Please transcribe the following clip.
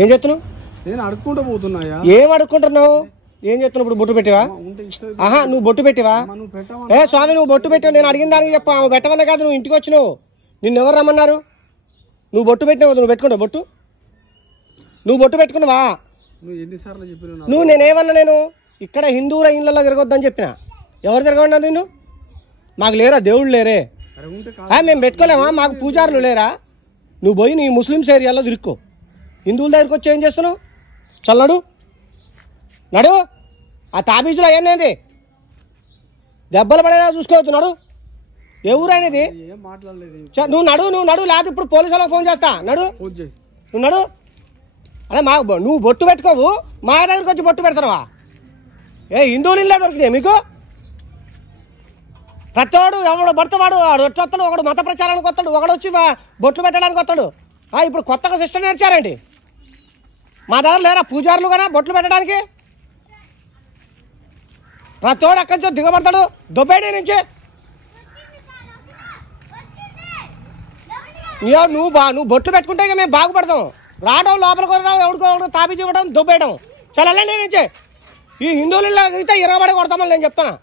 ఏం చెప్తున్నావు? నేను అడుక్కుంటూ పోతున్నాయా? ఏం అడుక్కుంటున్నావు? ఏం చెప్తున్నావు? ఇప్పుడు బొట్టు పెట్టివా? ఆహా, నువ్వు బొట్టు పెట్టివా? ఏ స్వామి, నువ్వు బొట్టు పెట్టావు. నేను అడిగిన దానికి చెప్పు. ఆమె పెట్టమన్నా కాదు, నువ్వు ఇంటికి వచ్చినావు. నిన్ను ఎవరు రమ్మన్నారు? నువ్వు బొట్టు పెట్టినావు. నువ్వు పెట్టుకున్నావు బొట్టు? నువ్వు బొట్టు పెట్టుకున్నావా? నువ్వు ఎన్నిసార్లు చెప్పినావు? నువ్వు నేనేమన్నా? నేను ఇక్కడ హిందువుల ఇళ్ళలో తిరగొద్దని చెప్పిన. ఎవరు తిరగమన్నారు నిన్ను? మాకు లేరా దేవుళ్ళు లేరే? మేము పెట్టుకోలేమా? మాకు పూజారులు లేరా? నువ్వు పోయి నీ ముస్లిమ్స్ ఏరియాలో తిరుక్కో. హిందువుల దగ్గరికి వచ్చి ఏం చేస్తున్నావు? చల్లడు నడు. ఆ తాబీజులు అయ్యనేది దెబ్బలు పడేలా చూసుకోవద్దు. నడు. ఏ ఊరు అనేది? నువ్వు నడు, నువ్వు నడు. లేదు ఇప్పుడు పోలీసు వాళ్ళకి ఫోన్ చేస్తా. నడు, నువ్వు నడు. అదే నువ్వు బొట్టు పెట్టుకోవు, మా దగ్గరికి వచ్చి బొట్టు పెడతావా? ఏ హిందువులు ఇల్లే దొరికినాయి మీకు? ప్రతివాడు ఎవడు పడతాడు, వస్తాడు. ఒకడు మత ప్రచారానికి వస్తాడు, ఒకడు వచ్చి బొట్లు పెట్టడానికి వస్తాడు. ఇప్పుడు కొత్తగా సిస్టమ్ నేర్చారండి. మా దగ్గర లేరా పూజారులు కదా బొట్లు పెట్టడానికి? ప్రతివాడు అక్కడి నుంచి దిగబడతాడు దొబ్బేడి నుంచి. నువ్వు బొట్లు పెట్టుకుంటే ఇక మేము బాగుపడతాం. రావడం, లోపలికి రావడం, ఎవడికో తాబీజు ఇవ్వడం, దొబ్బేయడం. చాలా వెళ్ళండి నుంచే. ఈ హిందువులు అయితే ఇరగబడి కొడతామని నేను చెప్తాను.